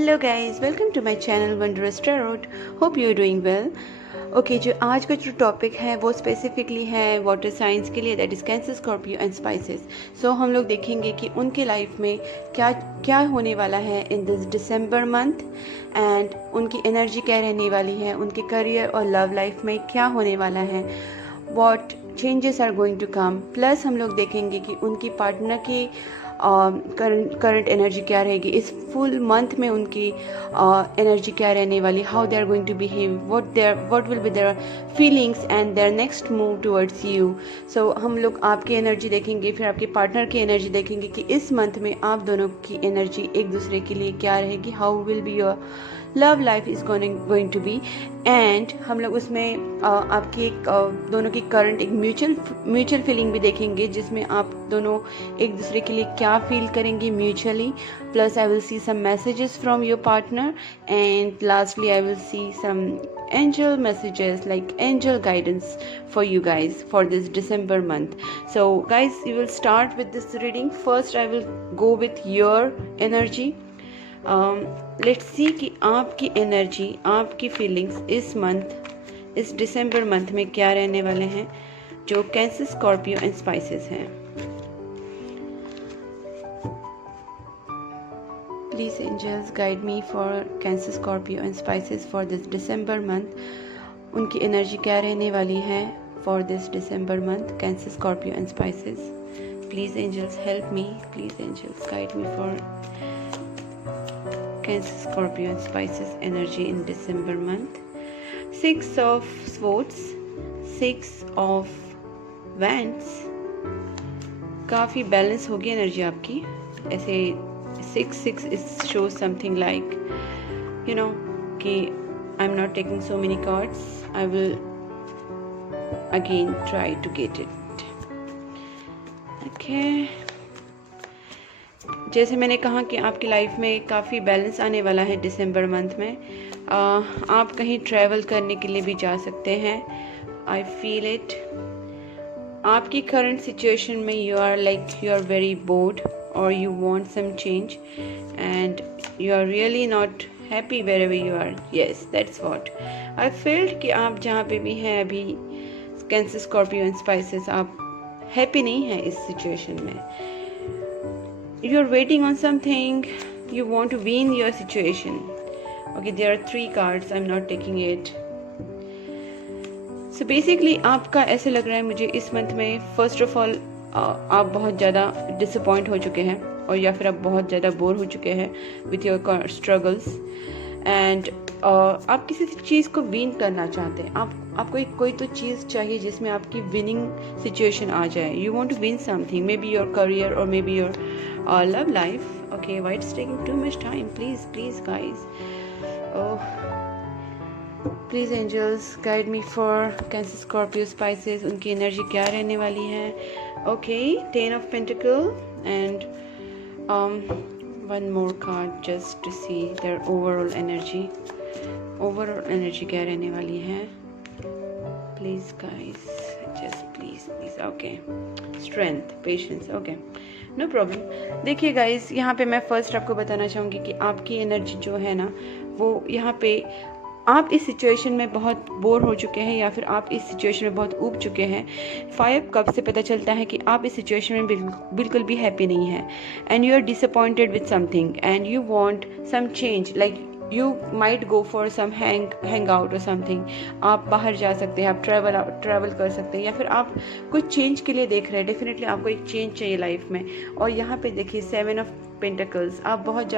Hello guys, welcome to my channel Wondrous Tarot. Hope you are doing well. Okay, जो आज का जो topic है वो स्पेसिफिकली है वाटर साइंस के लिए, that is Cancer, Scorpio and Pisces. So हम लोग देखेंगे कि उनके लाइफ में क्या क्या होने वाला है in this December month, and उनकी एनर्जी क्या रहने वाली है, उनके करियर और लव लाइफ में क्या होने वाला है, what changes are going to come. Plus हम लोग देखेंगे कि उनकी पार्टनर की करंट एनर्जी क्या रहेगी इस फुल मंथ में, उनकी एनर्जी क्या रहने वाली, how they are going to behave, what will be their feelings and their next move towards you. So हम लोग आपकी एनर्जी देखेंगे, फिर आपके पार्टनर की एनर्जी देखेंगे कि इस मंथ में आप दोनों की एनर्जी एक दूसरे के लिए क्या रहेगी, how will be your love life is going to be. And हम लोग उसमें आपकी दोनों की करंट एक म्यूचुअल फीलिंग भी देखेंगे, जिसमें आप दोनों एक दूसरे के लिए क्या फील करेंगे mutually. Plus I will see some messages from your partner, and lastly I will see some angel messages, like angel guidance for you guys for this December month. So guys, you will start with this reading. First I will go with your energy. Let's see कि आपकी energy, आपकी feelings इस month, इस December month में क्या रहने वाले हैं जो कैंसर, स्कॉर्पियो एंड स्पाइसेस हैं। Please angels guide me for Cancer, Scorpio and Pisces for this December month. उनकी एनर्जी क्या रहने वाली है for this December month, Cancer, Scorpio and Pisces. Please angels help me, please angels guide me for Cancer, Scorpio and Spices energy in December month. 6 of Swords, 6 of Wands. काफ़ी balance होगी energy आपकी। ऐसे 6 is shows something like, you know, कि I'm not taking so many cards. I will again try to get it. Okay. जैसे मैंने कहा कि आपकी लाइफ में काफ़ी बैलेंस आने वाला है दिसंबर मंथ में। आप कहीं ट्रैवल करने के लिए भी जा सकते हैं, आई फील इट। आपकी करंट सिचुएशन में यू आर वेरी बोर्ड और you want some change and you are really not happy wherever you are. Yes, that's what I feel कि आप जहाँ पे भी हैं अभी, कैंसर, स्कॉर्पियो एंड स्पाइसेस, आप हैप्पी नहीं हैं इस सिचुएशन में। You're waiting on something, you want to win your situation. Okay, there are 3 cards, I'm not taking it. So basically आपका ऐसे लग रहा है मुझे इस मंथ में, फर्स्ट ऑफ ऑल आप बहुत ज़्यादा डिसअपॉइंट हो चुके हैं, और या फिर आप बहुत ज़्यादा बोर हो चुके हैं विथ योर स्ट्रगल्स, एंड आप किसी चीज़ को विन करना चाहते हैं। आपको कोई तो चीज़ चाहिए जिसमें आपकी विनिंग सिचुएशन आ जाए। You want to win something, may be your career और may be your love life. Okay, why it's taking too much time? Please guys, please angels guide me for Cancer, Scorpio, Spices. उनकी energy क्या रहने वाली है। Okay, 10 of Pentacle and one more card just to see their overall energy क्या रहने वाली है। Please guys, just please. Okay, strength, patience. Okay, no problem. देखिए गाइज, यहाँ पे मैं फर्स्ट आपको बताना चाहूँगी कि आपकी एनर्जी जो है ना, वो यहाँ पे आप इस सिचुएशन में बहुत बोर हो चुके हैं, या फिर आप इस सिचुएशन में बहुत ऊब चुके हैं। 5 कप से पता चलता है कि आप इस सिचुएशन में बिल्कुल भी हैप्पी नहीं है, and you are disappointed with something and you want some change, like you might go for some hang out और समथिंग। आप बाहर जा सकते हैं, आप ट्रैवल कर सकते हैं, या फिर आप कुछ चेंज के लिए देख रहे हैं। डेफिनेटली आपको एक चेंज चाहिए लाइफ में। और यहाँ पे देखिए 7 ऑफ पेंटिकल्स, आप बहुत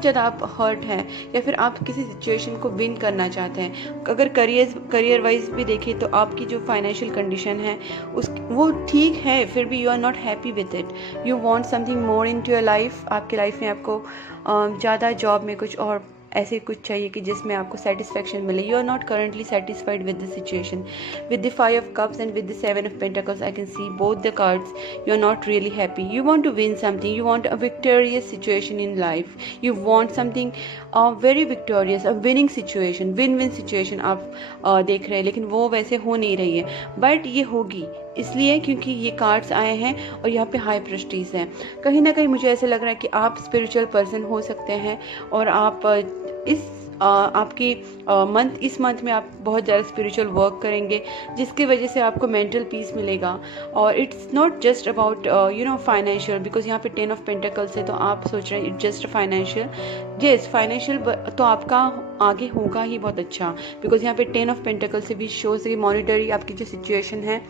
ज़्यादा आप हर्ट हैं, या फिर आप किसी सिचुएशन को विन करना चाहते हैं। अगर करियर वाइज भी देखें तो आपकी जो फाइनेंशियल कंडीशन है वो ठीक है, फिर भी you are not happy with it. You want something more into your life. आपके लाइफ में आपको ज़्यादा जॉब में कुछ और ऐसे कुछ चाहिए कि जिसमें आपको सेटिस्फेक्शन मिले. You are not currently satisfied with the situation. With the Five of Cups and with the Seven of Pentacles, I can see both the cards. You are not really happy. You want to win something. You want a victorious situation in life. You want something very victorious, a winning situation, win-win situation आप देख रहे हैं, लेकिन वो वैसे हो नहीं रही है. बट ये होगी इसलिए क्योंकि ये कार्ड्स आए हैं और यहाँ पे हाई प्रेस्टीज है. कहीं ना कहीं मुझे ऐसा लग रहा है कि आप स्पिरिचुअल पर्सन हो सकते हैं और आप आपकी इस मंथ में आप बहुत ज़्यादा स्पिरिचुअल वर्क करेंगे, जिसकी वजह से आपको मेंटल पीस मिलेगा. और it's not just about financial, because यहाँ पे 10 ऑफ पेंटिकल्स है, तो आप सोच रहे हैं it's just financial. Yes, financial तो आपका आगे होगा ही बहुत अच्छा, बिकॉज यहाँ पे 10 ऑफ पेंटिकल्स से भी शोज कि मॉनिटरी आपकी जो सिचुएशन है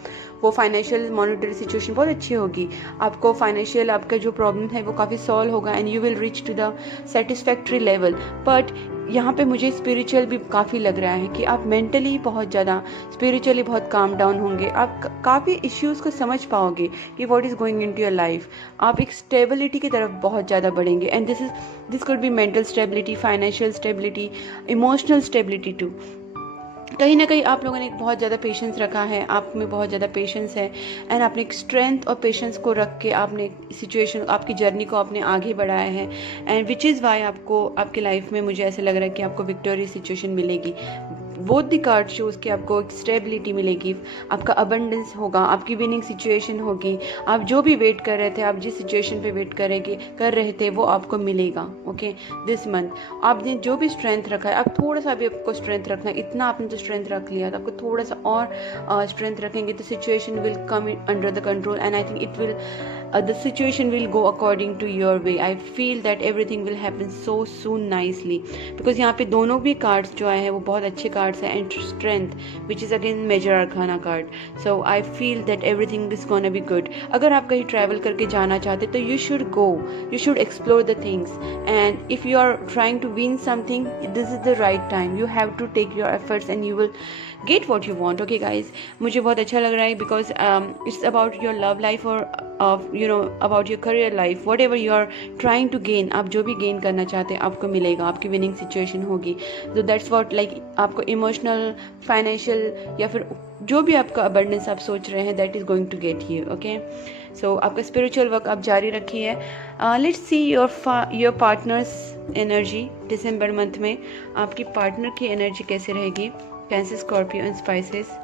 वो फाइनेंशियल मॉनिटरी सिचुएशन बहुत अच्छी होगी. आपको फाइनेंशियल आपका जो प्रॉब्लम है वो काफ़ी सॉल्व होगा and you will reach to the satisfactory level. But यहाँ पे मुझे स्पिरिचुअल भी काफ़ी लग रहा है कि आप मेंटली बहुत ज़्यादा, स्पिरिचुअली बहुत काम डाउन होंगे. आप काफ़ी इश्यूज़ को समझ पाओगे कि what is going into your life. आप एक स्टेबिलिटी की तरफ बहुत ज़्यादा बढ़ेंगे and this could be mental stability, financial stability, emotional stability too. कहीं ना कहीं आप लोगों ने एक बहुत ज़्यादा पेशेंस रखा है, आप में बहुत ज़्यादा पेशेंस है एंड आपने एक स्ट्रेंथ और पेशेंस को रख के आपने सिचुएशन, आपकी जर्नी को आपने आगे बढ़ाया है. एंड विच इज़ वाई आपको आपकी लाइफ में मुझे ऐसा लग रहा है कि आपको विक्टोरियस सिचुएशन मिलेगी. बोथ द कार्ड शोज कि आपको एक स्टेबिलिटी मिलेगी, आपका अबंडेंस होगा, आपकी विनिंग सिचुएशन होगी. आप जो भी वेट कर रहे थे, आप जिस सिचुएशन पे वेट कर रहे थे वो आपको मिलेगा. ओके, दिस मंथ आपने जो भी स्ट्रेंथ रखा है, आप थोड़ा सा भी आपको स्ट्रेंथ रखना है. इतना आपने तो स्ट्रेंथ रख लिया, तो आपको थोड़ा सा और स्ट्रेंथ रखेंगे तो situation will come under the control and I think it will the situation will go according to your way. I feel that everything will happen so soon nicely because यहाँ पे दोनों भी cards जो आए हैं वो बहुत अच्छे cards हैं and strength which is again major arcana card. So I feel that everything is gonna be good. अगर आप कहीं travel करके जाना चाहते तो you should go, you should explore the things and if you are trying to win something, this is the right time. You have to take your efforts and you will get what you want. Okay guys, मुझे बहुत अच्छा लग रहा है because it's about your love life or about your career life, whatever you are trying to gain. आप जो भी gain करना चाहते हैं आपको मिलेगा, आपकी विनिंग सिचुएशन होगी. so that's what like आपको इमोशनल, फाइनेंशियल या फिर जो भी आपका अबंडेंस आप सोच रहे हैं that is going to get you. okay, so आपका स्पिरिचुअल वर्क आप जारी रखिए. Let's see your partner's energy December month में. आपकी पार्टनर की एनर्जी कैसे रहेगी? Cancer, Scorpio and Pisces.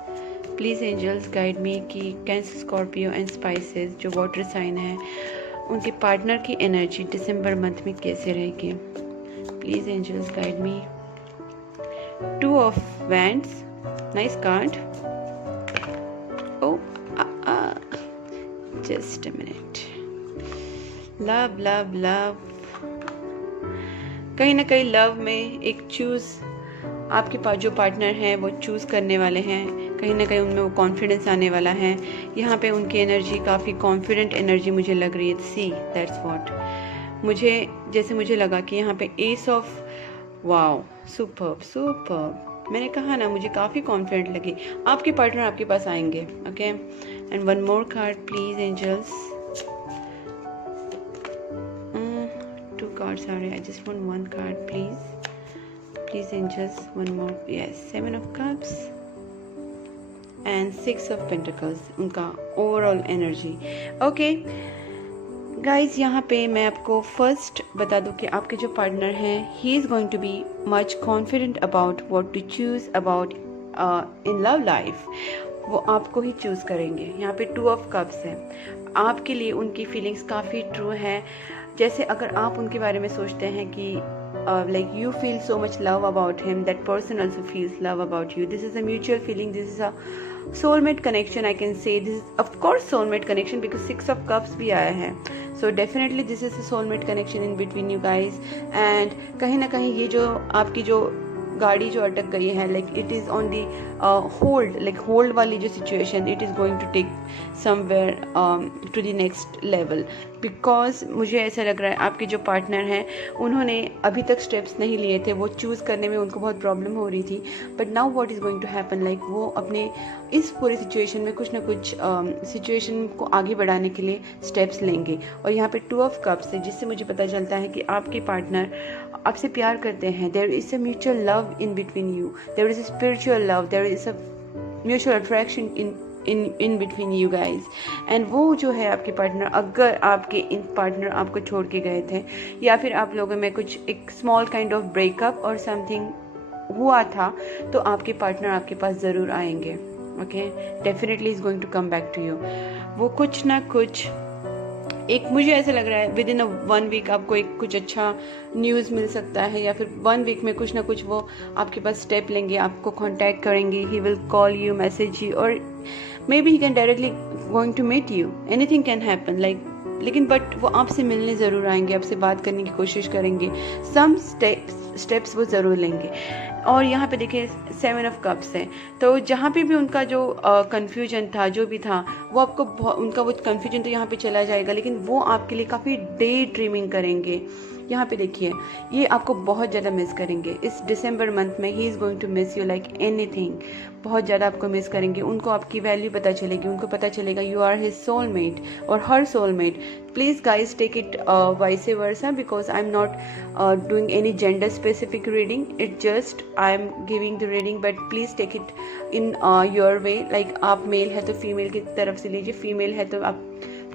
Please angels guide me कि कैंसर, स्कॉर्पियो एंड स्पाइसेस जो वाटर साइन है उनके पार्टनर की एनर्जी दिसंबर मंथ में कैसे रहेगी. Please angels guide me. 2 of wands, nice card. Just a minute. Love love love. कहीं ना कहीं लव में एक चूज़ आपके पास जो पार्टनर हैं वो चूज़ करने वाले हैं. कहीं ना कहीं उनमें वो कॉन्फिडेंस आने वाला है. यहाँ पे उनकी एनर्जी काफ़ी कॉन्फिडेंट एनर्जी मुझे लग रही है. सी दैट्स व्हाट मुझे लगा कि यहाँ पे एस ऑफ, वाओ, सुपर्ब. मैंने कहा ना, मुझे काफ़ी कॉन्फिडेंट लगी. आपके पार्टनर आपके पास आएंगे. Okay, and one more card please angels. 2 cards, sorry, I just want 1 card please angels, 1 more. yes, 7 of cups and 6 of pentacles, उनका ओवरऑल एनर्जी. ओके गाइज, यहाँ पे मैं आपको फर्स्ट बता दूँ कि आपके जो पार्टनर हैं he is going to be much confident about what to choose about in love life. वो आपको ही चूज़ करेंगे. यहाँ पे 2 ऑफ कप्स है. आपके लिए उनकी फीलिंग्स काफ़ी ट्रू है. जैसे अगर आप उनके बारे में सोचते हैं कि like you feel so much love about him, that person also feels love about you. This is a mutual feeling. This is a soulmate connection, I can say. This is of course soulmate connection because 6 of cups भी आया है. So definitely this is a soulmate connection in between you guys. And कहीं ना कहीं ये जो आपकी जो गाड़ी जो अटक गई है, like it is on the hold, like hold वाली जो situation, it is going to take somewhere to the next level. Because मुझे ऐसा लग रहा है आपके जो पार्टनर हैं उन्होंने अभी तक स्टेप्स नहीं लिए थे. वो चूज़ करने में उनको बहुत प्रॉब्लम हो रही थी. But now what is going to happen, like वो अपने इस पूरी सिचुएशन में कुछ ना कुछ सिचुएशन को आगे बढ़ाने के लिए स्टेप्स लेंगे. और यहाँ पे 2 ऑफ कप्स है, जिससे मुझे पता चलता है कि आपके पार्टनर आपसे प्यार करते हैं, there is a mutual love in between you, there is a spiritual love, there is a mutual attraction in between you guys. And वो जो है आपके पार्टनर, अगर आपके इन पार्टनर आपको छोड़ के गए थे या फिर आप लोगों में कुछ एक स्मॉल काइंड ऑफ ब्रेकअप और समथिंग हुआ था, तो आपके पार्टनर आपके पास ज़रूर आएंगे। Okay, definitely is going to come back to you. वो कुछ ना कुछ एक, मुझे ऐसा लग रहा है विद इन 1 वीक आपको एक कुछ अच्छा न्यूज़ मिल सकता है, या फिर 1 वीक में कुछ ना कुछ वो आपके पास स्टेप लेंगे, आपको कांटेक्ट करेंगे, he will call you, message you, और may be he can directly going to meet you, anything can happen like, लेकिन बट वो आपसे मिलने ज़रूर आएंगे, आपसे बात करने की कोशिश करेंगे, सम स्टेप्स वो ज़रूर लेंगे। और यहाँ पे देखिए 7 ऑफ कप्स है, तो जहाँ पे भी उनका जो कन्फ्यूजन था, जो भी था, वो आपको उनका वो कन्फ्यूजन तो यहाँ पे चला जाएगा, लेकिन वो आपके लिए काफ़ी डे ड्रीमिंग करेंगे। यहाँ पे देखिए ये आपको बहुत ज़्यादा मिस करेंगे इस दिसंबर मंथ में। He is going to miss you like anything, बहुत ज़्यादा आपको मिस करेंगे। उनको आपकी वैल्यू पता चलेगी, उनको पता चलेगा यू आर हिज सोलमेट और हर soulmate. Please guys take it vice versa, because I'm not doing any gender specific reading, it just I'm giving the reading, but please take it in your way, like आप mail है तो female की तरफ से लीजिए, female है तो आप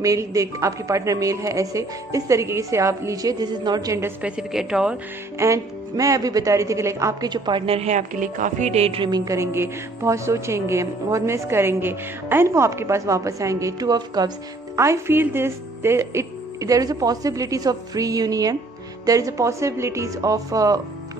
मेल देख, आपके पार्टनर मेल है, ऐसे इस तरीके से आप लीजिए। This is not gender specific at all. And मैं अभी बता रही थी कि लाइक आपके जो पार्टनर है आपके लिए काफ़ी डे ड्रीमिंग करेंगे, बहुत सोचेंगे, बहुत मिस करेंगे, एंड वो आपके पास वापस आएंगे। 2 of cups, I feel this, there is a possibilities of reunion, there is a possibilities of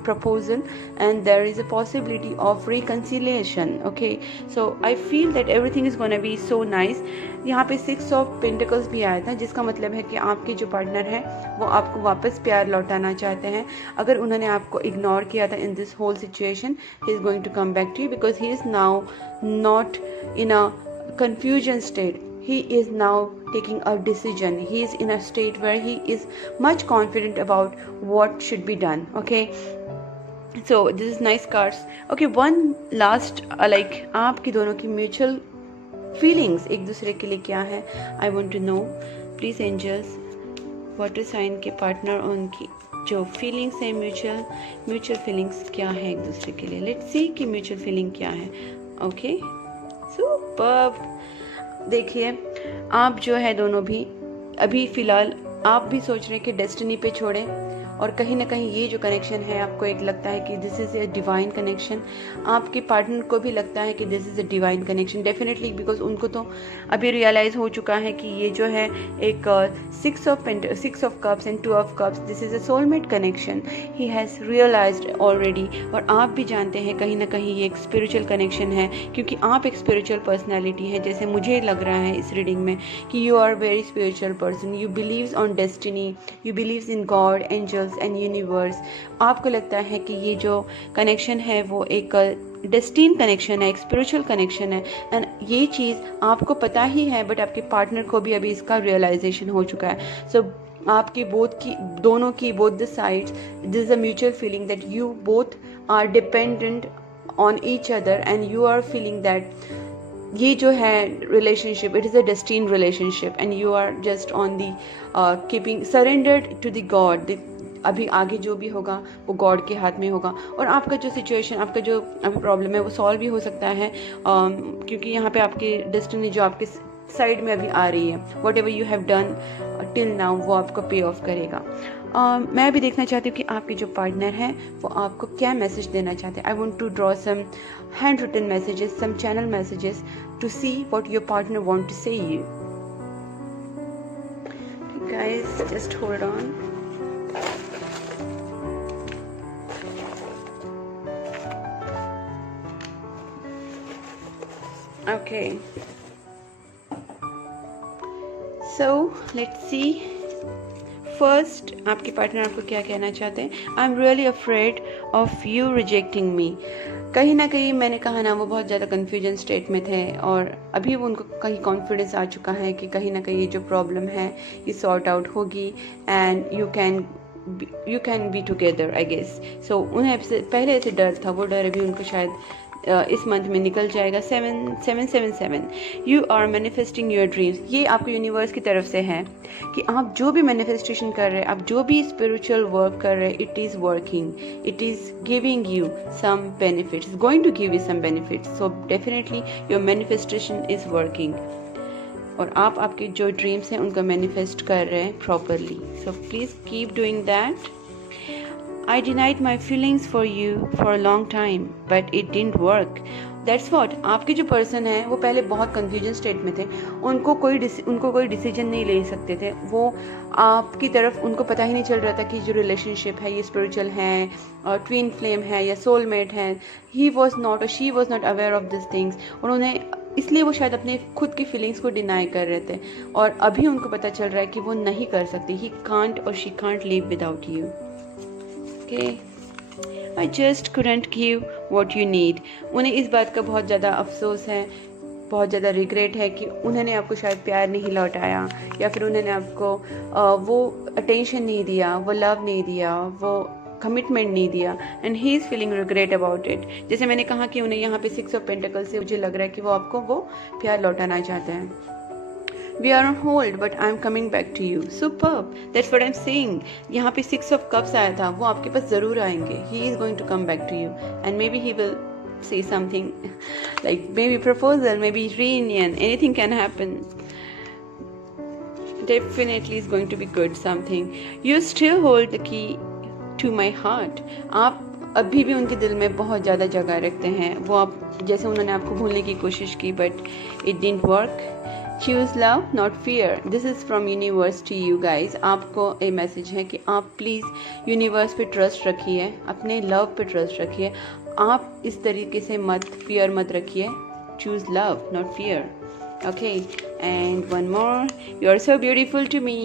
proposal, and there is a possibility of reconciliation. Okay, so I feel that everything is gonna be so nice. यहाँ पे 6 of pentacles भी आया था, जिसका मतलब है कि आपके जो पार्टनर है वो आपको वापस प्यार लौटाना चाहते हैं। अगर उन्होंने आपको इग्नोर किया था in this whole situation, he is going to come back to you, because he is now not in a confusion state. He is now taking a decision. He is in a state where he is much confident about what should be done. Okay, so this is nice cards. Okay, one last like आपकी दोनों की mutual feelings एक दूसरे के लिए क्या है, I want to know. Please angels, water sign के partner उनकी जो फीलिंग्स है, म्यूचुअल फीलिंग्स क्या है एक दूसरे के लिए। लेट्स सी कि म्यूचुअल फीलिंग क्या है। Okay, superb. देखिए आप जो है दोनों भी अभी फ़िलहाल आप भी सोच रहे हैं कि डेस्टिनी पे छोड़ें, और कहीं ना कहीं ये जो कनेक्शन है आपको एक लगता है कि this is a divine connection. आपके पार्टनर को भी लगता है कि this is a divine connection definitely, because उनको तो अभी रियलाइज़ हो चुका है कि ये जो है एक 6 of cups and 2 of cups, this is a soulmate connection. He has realized already, और आप भी जानते हैं कहीं ना कहीं ये एक स्पिरिचुअल कनेक्शन है, क्योंकि आप एक स्पिरिचुअल पर्सनैलिटी है, जैसे मुझे लग रहा है इस रीडिंग में कि you are very spiritual person. You believes on destiny, you believes in God, angels and universe. आपको लगता है कि ये जो कनेक्शन है वो एक डेस्टिन कनेक्शन है, एक स्पिरिचुअल कनेक्शन है, एंड ये चीज़ आपको पता ही है, बट आपके पार्टनर को भी अभी इसका रियलाइजेशन हो चुका है। सो आपकी दोनों की both the sides, this is a mutual feeling that you both are dependent on each other, and you are feeling that ये जो है relationship, it is a destined relationship, and you are just on the keeping surrendered to the God. अभी आगे जो भी होगा वो God के हाथ में होगा, और आपका जो सिचुएशन, आपका जो अभी प्रॉब्लम है वो सॉल्व भी हो सकता है, क्योंकि यहाँ पे आपकी डेस्टिनी जो आपके साइड में अभी आ रही है, what ever you have done till now वो आपको पे ऑफ करेगा। मैं भी देखना चाहती हूँ कि आपके जो पार्टनर हैं वो आपको क्या मैसेज देना चाहते हैं। I want to draw some handwritten messages, some channel messages to see what your partner want to say you. Guys just hold on. Okay, so let's see. First, आपके partner आपको क्या कहना चाहते हैं। I am really afraid of you rejecting me. कहीं ना कहीं मैंने कहा ना, वो बहुत ज़्यादा कन्फ्यूजन स्टेट में थे, और अभी वो उनको कहीं कॉन्फिडेंस आ चुका है कि कहीं ना कहीं ये जो प्रॉब्लम है ये सॉर्ट आउट होगी, and you can be together I guess. So उन्हें पहले से डर था, वो डर अभी उनको शायद इस मंथ में निकल जाएगा। 777 you are manifesting your dreams. ये आपको यूनिवर्स की तरफ से है कि आप जो भी मैनिफेस्टेशन कर रहे हैं, आप जो भी स्पिरिचुअल वर्क कर रहे हैं, it is working, it is giving you some benefits, going to give you some benefits. So definitely your manifestation is working और आप आपके जो ड्रीम्स हैं उनको मैनिफेस्ट कर रहे हैं properly. So please keep doing that. I denied my feelings for you for a long time, but it didn't work. That's what आपके जो पर्सन है वो पहले बहुत कंफ्यूजन स्टेट में थे। उनको कोई डिसीजन नहीं ले सकते थे। वो आपकी तरफ, उनको पता ही नहीं चल रहा था कि जो रिलेशनशिप है ये स्पिरिचुअल है और ट्विन फ्लेम है या सोलमेट है। ही वॉज नॉट और she was not aware of this things. उन्होंने इसलिए वो शायद अपने खुद की फीलिंग्स को डिनाई कर रहे थे और अभी उनको पता चल रहा है कि वो नहीं कर सकती। ही कांट और she can't live without you. I just couldn't give what you need. उन्हें इस बात का बहुत ज़्यादा अफसोस है, बहुत ज़्यादा रिग्रेट है कि उन्होंने आपको शायद प्यार नहीं लौटाया या फिर उन्होंने आपको वो अटेंशन नहीं दिया, वो लव नहीं दिया, वो कमिटमेंट नहीं दिया। And he is feeling regret about it. जैसे मैंने कहा कि उन्हें यहाँ पे 6 ऑफ पेंटिकल से मुझे लग रहा है कि वो आपको वो प्यार लौटाना चाहते हैं। We are on hold, but I'm coming back to you. Superb. That's what I'm saying. यहाँ पे 6 of Cups आया था, वो आपके पास ज़रूर आएंगे. He is going to come back to you, and maybe he will say something like maybe proposal, maybe reunion. Anything can happen. Definitely is going to be good. Something. You still hold the key to my heart. आप अभी भी उनके दिल में बहुत ज़्यादा जगह रखते हैं। वो आप जैसे उन्होंने आपको भूलने की कोशिश की, but it didn't work. Choose love, not fear. This is from universe to you guys. आपको एक मैसेज है कि आप प्लीज़ यूनिवर्स पे ट्रस्ट रखिए, अपने लव पे ट्रस्ट रखिए। आप इस तरीके से मत फियर मत रखिए। Choose love, not fear. Okay, and one more. You are so beautiful to me.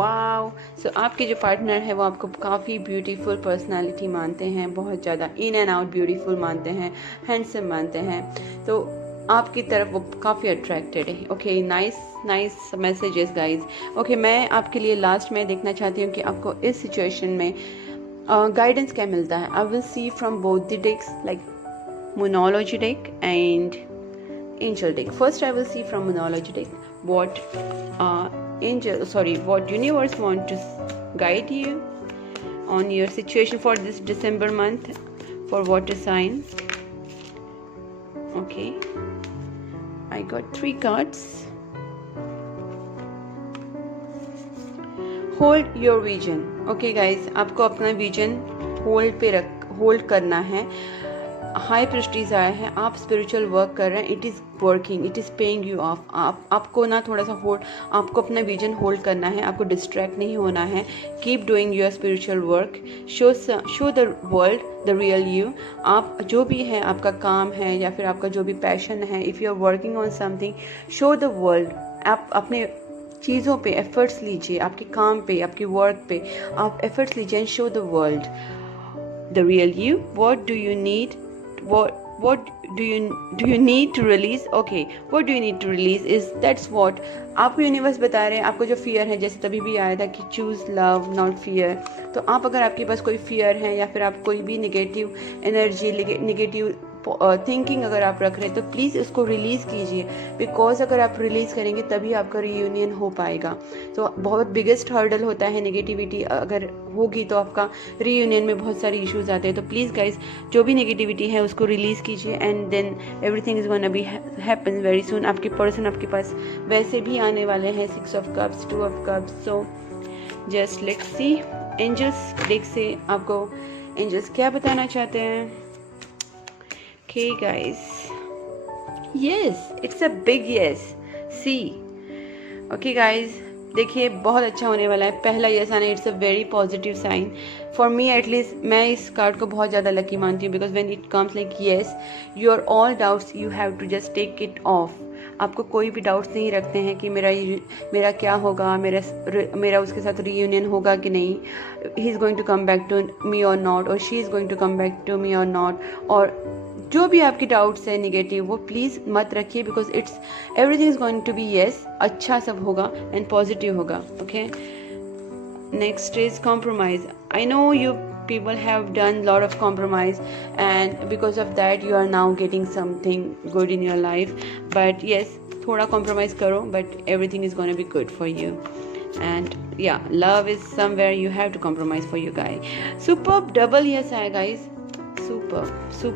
Wow. So आपके जो पार्टनर है वो आपको काफ़ी ब्यूटीफुल पर्सनालिटी मानते हैं, बहुत ज़्यादा इन एंड आउट ब्यूटीफुल मानते हैं, हैंडसम मानते हैं। तो आपकी तरफ वो काफ़ी अट्रैक्टेड है। Okay, nice messages guys. Okay, मैं आपके लिए लास्ट में देखना चाहती हूँ कि आपको इस सिचुएशन में गाइडेंस क्या मिलता है। I will see from both the decks, like monology deck and angel deck. First I will see from monology deck what universe want to guide you on your situation for this December month for water sign. Okay, I got 3 cards. Hold your vision. Okay guys, आपको अपना vision hold करना है। High Prestige आया है, आप spiritual work कर रहे हैं, it is working, it is paying you of. आपको ना थोड़ा सा आपको अपना विजन होल्ड करना है, आपको डिस्ट्रैक्ट नहीं होना है। Keep doing your spiritual work, show the world the real you. आप जो भी है, आपका काम है या फिर आपका जो भी पैशन है, if you are working on something, show the world. आप अपने चीज़ों पे एफर्ट्स लीजिए, आपके काम पे, आपके वर्क पे आप एफर्ट्स लीजिए and show the world the real you. What do you need, what do you need to release? Okay, what do you need to release is that's what आपको यूनिवर्स बता रहे हैं। आपको जो फियर है, जैसे तभी भी आया था कि चूज़ लव नॉट फियर। तो आप अगर आपके पास कोई फियर है या फिर आप कोई भी निगेटिव एनर्जी, निगेटिव थिंकिंग अगर आप रख रहे हैं तो प्लीज़ उसको रिलीज़ कीजिए, बिकॉज अगर आप रिलीज़ करेंगे तभी आपका रीयूनियन हो पाएगा। तो बहुत बिगेस्ट हर्डल होता है नेगेटिविटी अगर होगी तो आपका रीयूनियन में बहुत सारे इश्यूज आते हैं। तो प्लीज़ गाइज, जो भी नेगेटिविटी है उसको रिलीज़ कीजिए and then everything is gonna be happen very soon. आपके पर्सन आपके पास वैसे भी आने वाले हैं, 6 of cups, 2 of cups. So just let's see angels deck से आपको एंजल्स क्या बताना चाहते हैं। Okay guys, yes, it's a big yes. See, okay guys, देखिए बहुत अच्छा होने वाला है। पहला यस आना, it's a very positive sign for me at least. मैं इस कार्ड को बहुत ज़्यादा लकी मानती हूँ because when it comes like yes, your all doubts you have to just take it off. आपको कोई भी डाउट्स नहीं रखते हैं कि मेरा क्या होगा, मेरा उसके साथ रीयूनियन होगा कि नहीं, he is going to come back to me और नॉट, और she is going to come back to me और नॉट। और जो भी आपकी डाउट्स है नेगेटिव, वो प्लीज़ मत रखिए because it's everything is going to be yes. अच्छा सब होगा एंड पॉजिटिव होगा। Okay, next is compromise. I know you people have done lot of compromise, and because of that you are now getting something good in your life. But yes, थोड़ा compromise करो, but everything is gonna be good for you. And yeah, love is somewhere you have to compromise for your guy. Superb double yes आया guys, superb so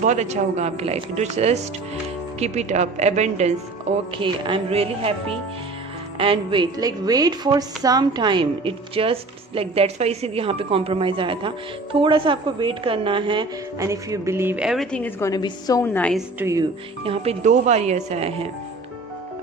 बहुत अच्छा होगा आपकी life में. Just keep it up. Abundance. Okay, I'm really happy. And wait for some time. It just like that's why इसीलिए यहाँ पे compromise आया था. थोड़ा सा आपको wait करना है, and if you believe everything is gonna be so nice to you. यहाँ पे 2 बार yes आया है.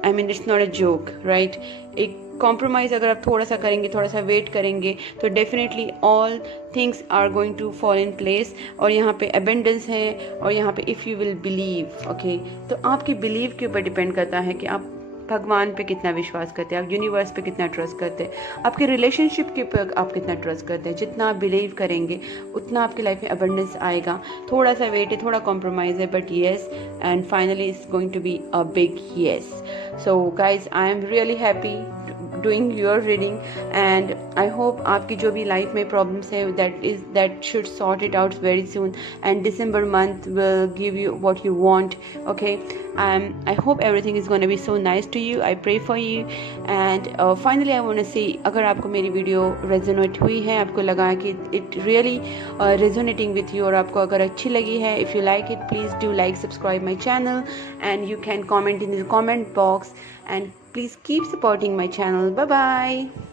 I mean it's not a joke, right? एक कॉम्प्रोमाइज़ अगर आप थोड़ा सा करेंगे, थोड़ा सा वेट करेंगे, तो definitely all things are going to fall in place. और यहाँ पे अबेंडेंस है, और यहाँ पे if you will believe, okay, तो आपके बिलीव के ऊपर डिपेंड करता है कि आप भगवान पे कितना विश्वास करते हैं, आप यूनिवर्स पे कितना ट्रस्ट करते हैं, आपके रिलेशनशिप के ऊपर आप कितना ट्रस्ट करते हैं. जितना आप बिलीव करेंगे उतना आपकी लाइफ में अबंडेंस आएगा. थोड़ा सा वेट है, थोड़ा कॉम्प्रोमाइज़ है, but yes, and finally it's going to be a big yes. So guys, I am really happy doing your reading, and I hope आपकी जो भी लाइफ में प्रॉब्लम्स है that should sort it out very soon, and December month will give you what you want. Okay, I hope everything is going to be so nice to you. I pray for you. And finally I want to say, अगर आपको मेरी video resonate हुई है, आपको लगा कि it really resonating with you, और आपको अगर अच्छी लगी है, if you like it, please do like, subscribe my channel, and you can comment in the comment box, and please keep supporting my channel. Bye bye.